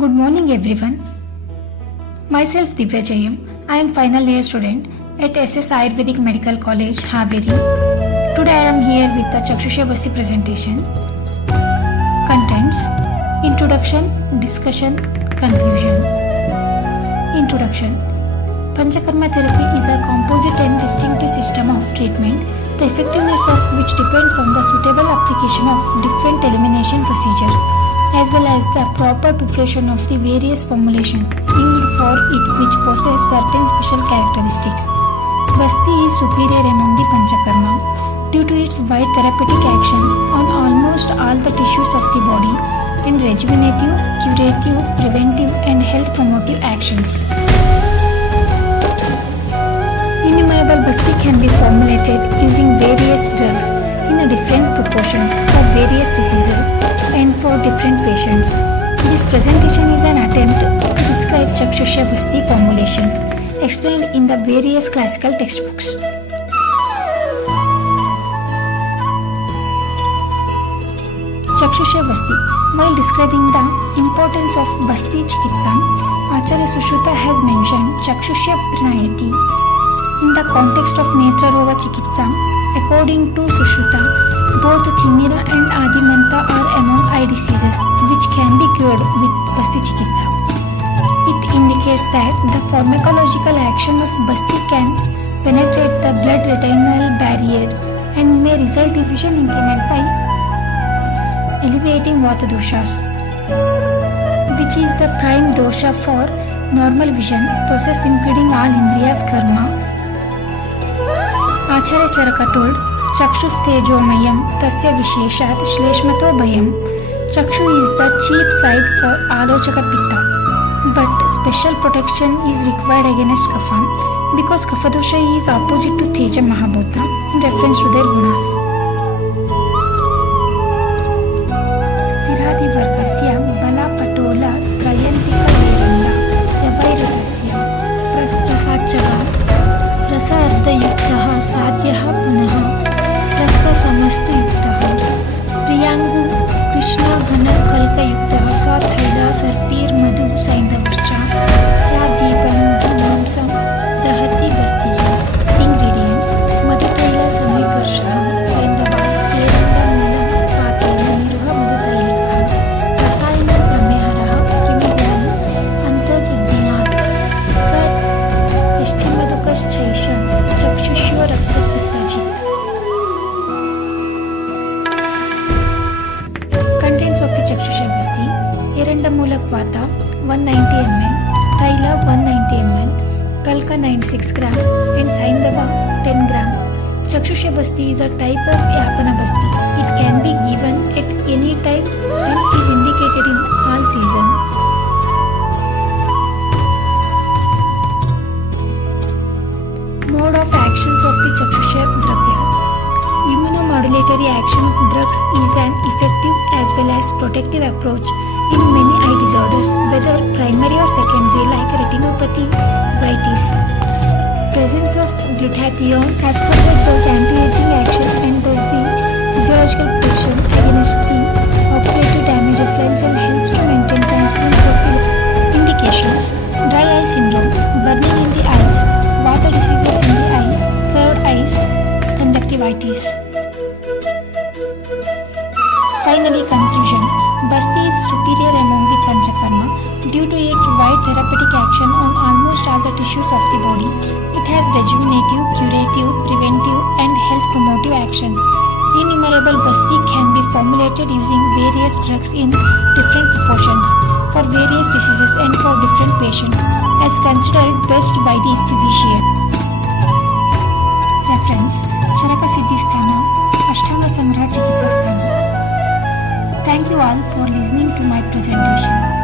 Good morning everyone. Myself Divya Jayam. I am final year student at SS Ayurvedic Medical College, Haveri. Today I am here with the Chakshusha Basti presentation. Contents: Introduction, Discussion, Conclusion. Introduction. Panchakarma therapy is a composite and distinctive system of treatment, the effectiveness of which depends on the suitable application of different elimination procedures, as well as the proper preparation of the various formulations used for it, which possess certain special characteristics. Basti is superior among the Panchakarma due to its wide therapeutic action on almost all the tissues of the body and rejuvenative, curative, preventive and health promotive actions. Innumerable Basti can be formulated using various drugs in different proportions for various diseases and for different patients. This presentation is an attempt to describe Chakshusha Basti formulations explained in the various classical textbooks. Chakshusha Basti. While describing the importance of Basti Chikitsa, Acharya Sushruta has mentioned Chakshusha Pranayati. In the context of Netra Roga Chikitsa, according to Sushruta, both Thimira and Adimanta are among eye diseases which can be cured with Basti Chikitsa. It indicates that the pharmacological action of Basti can penetrate the blood-retinal barrier and may result in vision improvement by alleviating Vata doshas, which is the prime dosha for normal vision process impeding all Indriyas karma. Acharya Charaka told, Chakshus tejomayam tasya visheshat shleshmato bhayam. Chakshu is the chief site for alochaka pitta, but special protection is required against kapha because kapha dosha is opposite to teja mahabhuta in reference to their gunas. Sthiradi vargasya bala patola trayantika veranda yavairutasya prasachava rasa ardha yuktaha sadhyaha punaha प्रस्थ समस्त युक्तः प्रियांगु कृष्ण घन कल्क युक्तः स थैला सर्पीर मधु सैंधवश्च स्यादीपं धूमांसं दहति बस्तिजं. Ingredients: मधु तैल समीकर्षः सैंधवा एरण्डमूलं पातेन निरुह मधु तैलिकः रसायन प्रमेहरः कृमिगुणम् अन्तर्वृद्धिनात् स इष्टिमधुकश्चैष चक्षुष्यो रक्तपित्तजित्. Contents of the Chakshusha Basti: Erandamula Vata 190 ml, Thaila 190 ml, Kalka 96 gram and Saindava 10 gram. Chakshusha Basti is a type of Yapana Basti. It can be given at any time and is indicated in all seasons. Mode of actions of the Chakshusha Dravyas. Immunomodulatory action of drugs is an effective as well as protective approach in many eye disorders, whether primary or secondary, like retinopathy, uveitis. Presence of glutathione has further does anti-aging action and does the physiological protection against the oxidative damage of lens and helps to maintain transparency of the indications: dry eye syndrome, burning in the eyes, water diseases in the eye, curved eyes, conjunctivitis. Finally, conclusion. Basti is superior among the Panchakarma due to its wide therapeutic action on almost all the tissues of the body. It has rejuvenative, curative, preventive and health promotive actions. Innumerable Basti can be formulated using various drugs in different proportions for various diseases and for different patients, as considered best by the physician. Reference: Charaka Siddhisthana, Ashtanga Sangra Chikitsa Sthana. Thank you all for listening to my presentation.